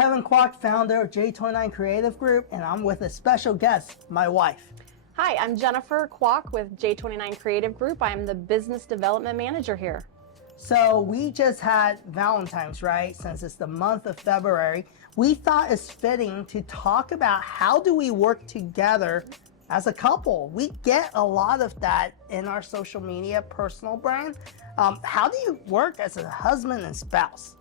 Kevin Kwok, founder of J29 Creative Group, and I'm with a special guest, my wife. Hi, I'm Jenifer Kwok with J29 Creative Group. I'm the Business Development Manager here. So we just had Valentine's, right? Since it's the month of February, we thought it's fitting to talk about how do we work together as a couple. We get a lot of that in our social media personal brand. How do you work as a husband and spouse?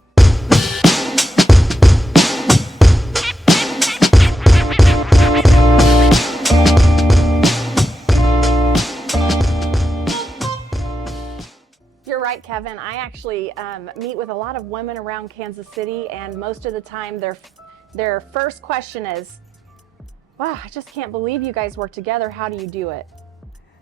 You're right, Kevin. I actually meet with a lot of women around Kansas City, and most of the time their first question is, wow, I just can't believe you guys work together. How do you do it?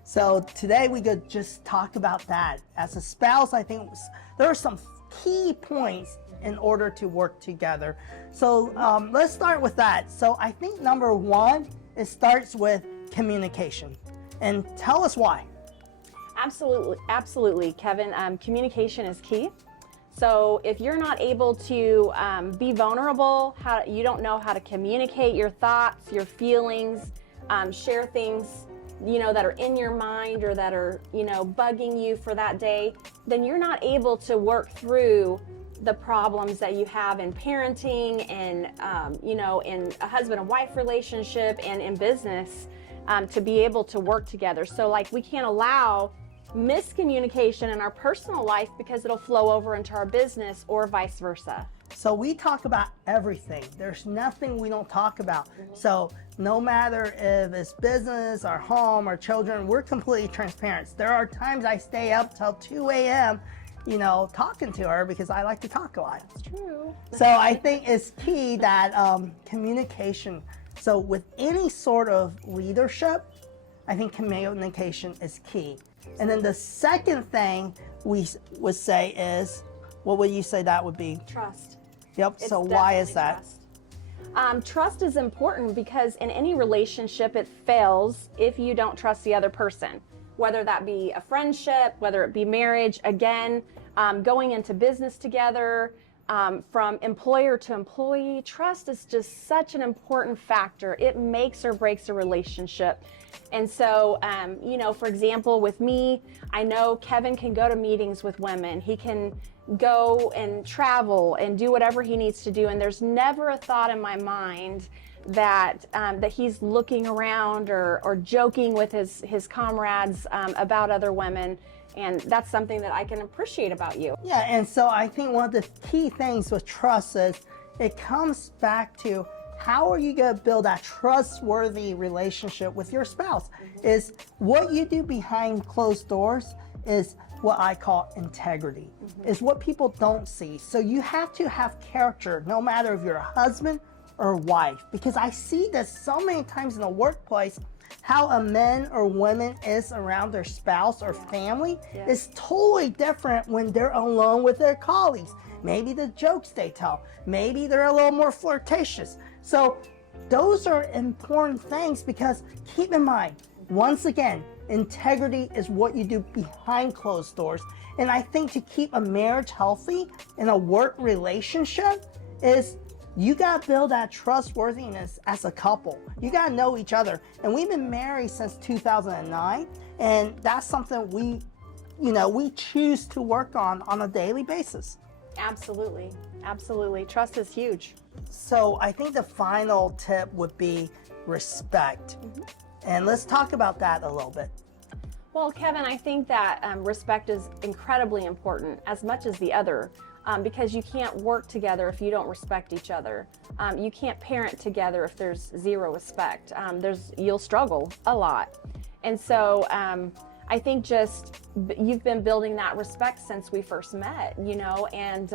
So today we could just talk about that. As a spouse, I think there are some key points in order to work together. So let's start with that. So I think number one, it starts with communication. And tell us why. Absolutely, Kevin. Communication is key. So if you're not able to be vulnerable, you don't know how to communicate your thoughts, your feelings, share things, that are in your mind or that are, bugging you for that day, then you're not able to work through the problems that you have in parenting and, in a husband and wife relationship and in business to be able to work together. So we can't allow miscommunication in our personal life because it'll flow over into our business or vice versa. So we talk about everything. There's nothing we don't talk about. So no matter if it's business, our home, our children, we're completely transparent. There are times I stay up till 2 a.m., talking to her because I like to talk a lot. That's true. So I think it's key that communication. So with any sort of leadership, I think communication is key. And then the second thing we would say is, what would you say that would be? Trust. Yep, so why is that? Trust is important because in any relationship it fails if you don't trust the other person. Whether that be a friendship, whether it be marriage, again, going into business together, from employer to employee, trust is just such an important factor. It makes or breaks a relationship. And so, for example, with me, I know Kevin can go to meetings with women. He can go and travel and do whatever he needs to do. And there's never a thought in my mind that he's looking around or joking with his comrades about other women. And that's something that I can appreciate about you. Yeah, and so I think one of the key things with trust is it comes back to how are you going to build that trustworthy relationship with your spouse? Is what you do behind closed doors is what I call integrity, is what people don't see. So you have to have character no matter if you're a husband or wife, because I see this so many times in the workplace. How a man or woman is around their spouse or family is totally different when they're alone with their colleagues. Maybe the jokes they tell, maybe they're a little more flirtatious. So those are important things because keep in mind, once again, integrity is what you do behind closed doors. And I think to keep a marriage healthy in a work relationship is you got to build that trustworthiness as a couple. You got to know each other. And we've been married since 2009. And that's something we choose to work on a daily basis. Absolutely. Absolutely. Trust is huge. So I think the final tip would be respect. And let's talk about that a little bit. Well, Kevin, I think that respect is incredibly important as much as the other. Because you can't work together if you don't respect each other. You can't parent together if there's zero respect. You'll struggle a lot. And so I think just you've been building that respect since we first met, and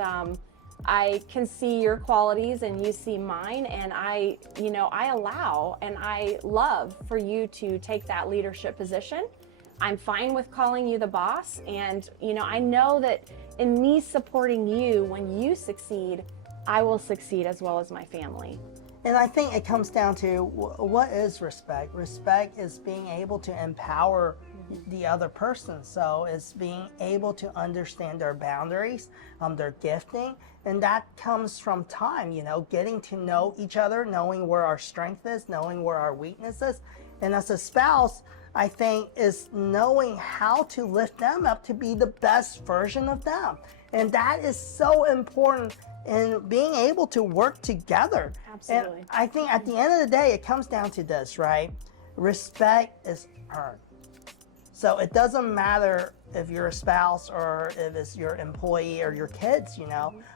I can see your qualities and you see mine, and I allow and I love for you to take that leadership position. I'm fine with calling you the boss, and I know that in me supporting you when you succeed, I will succeed as well as my family. And I think it comes down to what is respect? Respect is being able to empower the other person. So it's being able to understand their boundaries, their gifting, and that comes from time, getting to know each other, knowing where our strength is, knowing where our weakness is. And as a spouse, I think is knowing how to lift them up to be the best version of them. And that is so important in being able to work together. Absolutely. And I think at the end of the day, it comes down to this, right? Respect is earned. So it doesn't matter if you're a spouse or if it's your employee or your kids,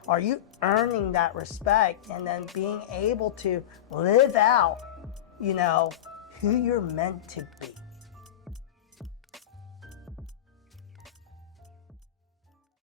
are you earning that respect and then being able to live out, who you're meant to be?